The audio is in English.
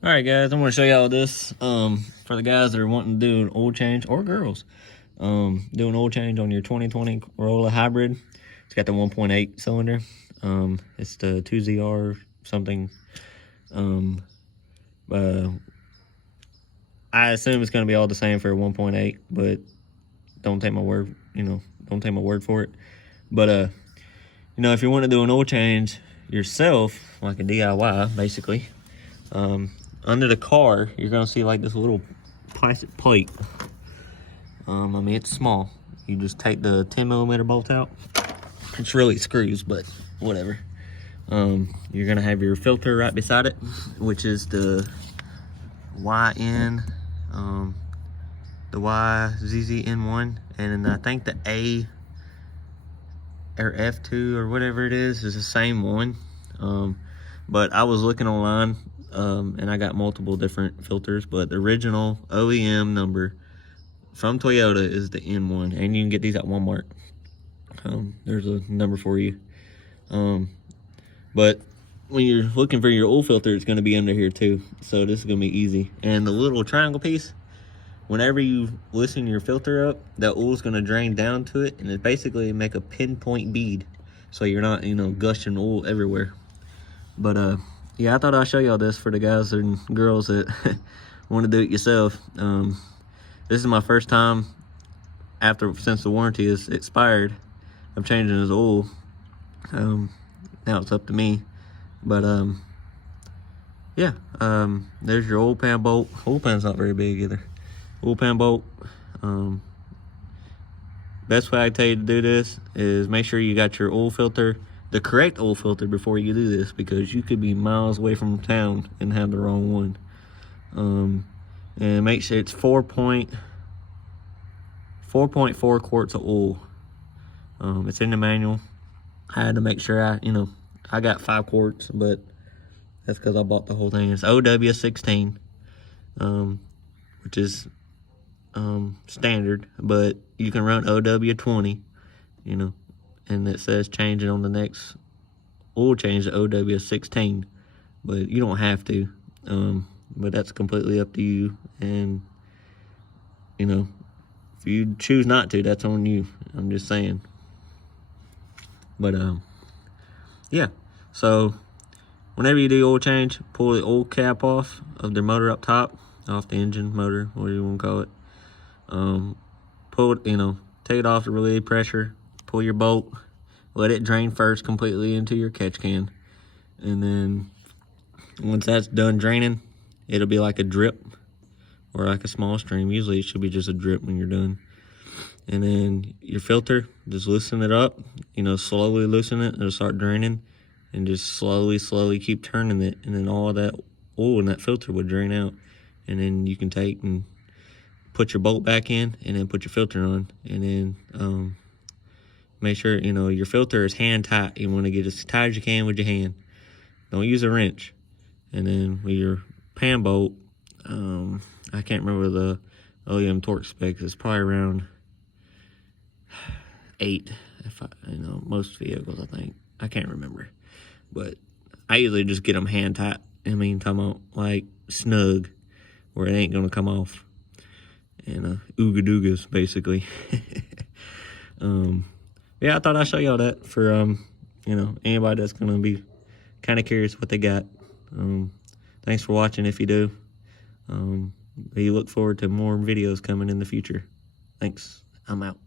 All right, guys, I'm going to show y'all this for the guys that are wanting to do an oil change, or girls. Do an oil change on your 2020 Corolla Hybrid. It's got the 1.8 cylinder. It's the 2ZR something. I assume it's going to be all the same for a 1.8, but don't take my word, don't take my word for it. But, if you want to do an oil change yourself, like a DIY, basically, under the car, you're going to see like this little plastic plate. It's small. You just take the 10mm bolt out. It's really screws, but whatever. You're going to have your filter right beside it, which is the YN, the YZZN1, and then I think the A or F2 or whatever it is the same one. But I was looking online, and I got multiple different filters, but the original OEM number from Toyota is the N1, and you can get these at Walmart. There's a number for you. But when you're looking for your oil filter, it's going to be under here too, so this is going to be easy. And the little triangle piece, whenever you loosen your filter up, that oil's going to drain down to it, and it basically make a pinpoint bead, so you're not, gushing oil everywhere. But yeah, I thought I'd show y'all this for the guys and girls that want to do it yourself. This is my first time since the warranty is expired. I'm changing his oil. Now it's up to me. But yeah, there's your oil pan bolt. Oil pan's not very big either. Oil pan bolt. Best way I tell you to do this is make sure you got your oil filter, the correct oil filter, before you do this, because you could be miles away from town and have the wrong one. And make sure it's 4.4 quarts of oil. It's in the manual. I had to make sure I got 5 quarts, but that's because I bought the whole thing. It's OW16, which is standard, but you can run OW20, and it says change it on the next oil change to OW16, but you don't have to. But that's completely up to you, and if you choose not to, that's on you. I'm just saying. But yeah, so whenever you do oil change, pull the oil cap off of the motor up top, off the engine, motor, whatever you want to call it. Pull it, take it off to relieve pressure, pull your bolt, let it drain first completely into your catch can, and then once that's done draining, it'll be like a drip or like a small stream. Usually it should be just a drip when you're done. And then your filter, just loosen it up, slowly loosen it, it'll start draining, and just slowly keep turning it, and then all of that oil in that filter would drain out. And then you can take and put your bolt back in, and then put your filter on, and then make sure your filter is hand tight. You want to get as tight as you can with your hand. Don't use a wrench. And then with your pan bolt, I can't remember the OEM torque specs. It's probably around 8. Most vehicles, I think. I can't remember, but I usually just get them hand tight. Talking about like snug, where it ain't gonna come off. And ooga doogas, basically. Yeah, I thought I'd show y'all that for anybody that's gonna be kind of curious what they got. Thanks for watching if you do. We look forward to more videos coming in the future. Thanks. I'm out.